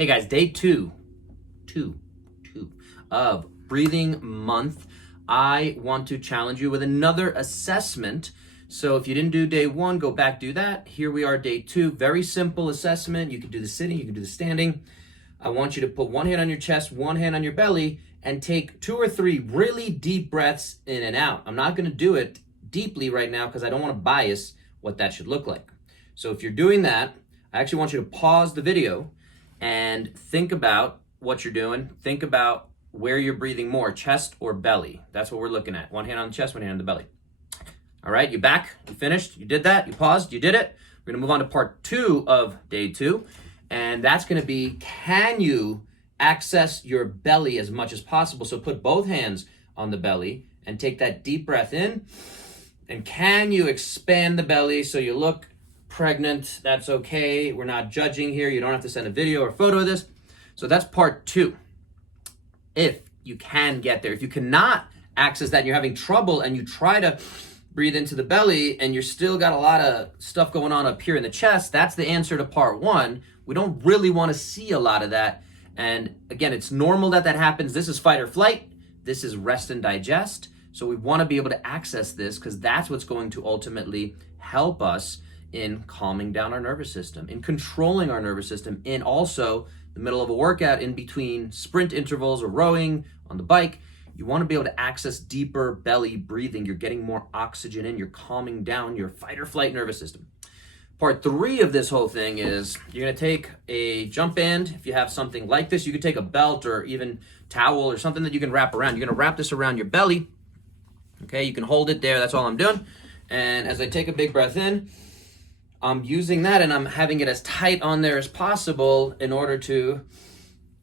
Hey guys, day two of breathing month. I want to challenge you with another assessment. So if you didn't do day one, go back, do that. Here we are, day two. Very simple assessment. You can do the sitting, you can do the standing. I want you to put one hand on your chest, one hand on your belly, and take 2 or 3 really deep breaths in and out. I'm not gonna do it deeply right now because I don't want to bias what that should look like. So if you're doing that, I actually want you to pause the video and think about what you're doing. Think about where you're breathing more, chest or belly. That's what we're looking at. One hand on the chest, one hand on the belly. All right, you back? You finished? You did that? You paused? You did it? We're gonna move on to part 2 of day 2. And that's gonna be, can you access your belly as much as possible? So put both hands on the belly and take that deep breath in. And can you expand the belly so you look pregnant? That's okay. We're not judging here. You don't have to send a video or photo of this. So that's part 2. If you can get there. If you cannot access that and you're having trouble and you try to breathe into the belly and you're still got a lot of stuff going on up here in the chest, that's the answer to part 1. We don't really want to see a lot of that. And again, it's normal that that happens. This is fight or flight. This is rest and digest. So we want to be able to access this because that's what's going to ultimately help us in calming down our nervous system, in controlling our nervous system, in also the middle of a workout, in between sprint intervals or rowing on the bike. You want to be able to access deeper belly breathing. You're getting more oxygen in. You're calming down your fight or flight nervous system. Part 3 of this whole thing is you're going to take a jump band. If you have something like this, you could take a belt or even towel or something that you can wrap around. You're going to wrap this around your belly. Okay, you can hold it there. That's all I'm doing. And as I take a big breath in, I'm using that and I'm having it as tight on there as possible in order to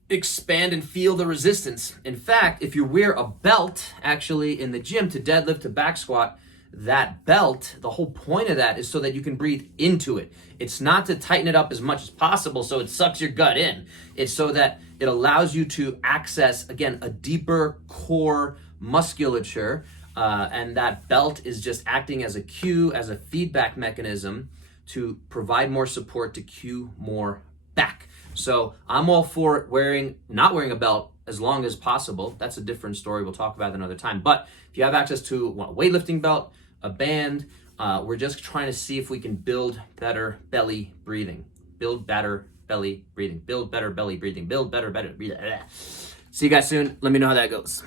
expand and feel the resistance. In fact, if you wear a belt actually in the gym to deadlift, to back squat, that belt, the whole point of that is so that you can breathe into it. It's not to tighten it up as much as possible so it sucks your gut in. It's so that it allows you to access, again, a deeper core musculature. And that belt is just acting as a cue, as a feedback mechanism to provide more support, to cue more back. So I'm all for not wearing a belt as long as possible. That's a different story. We'll talk about it another time. But if you have access to a weightlifting belt, a band, we're just trying to see if we can build better belly breathing. Build better belly breathing. Build better belly breathing. Build better breathing. See you guys soon. Let me know how that goes.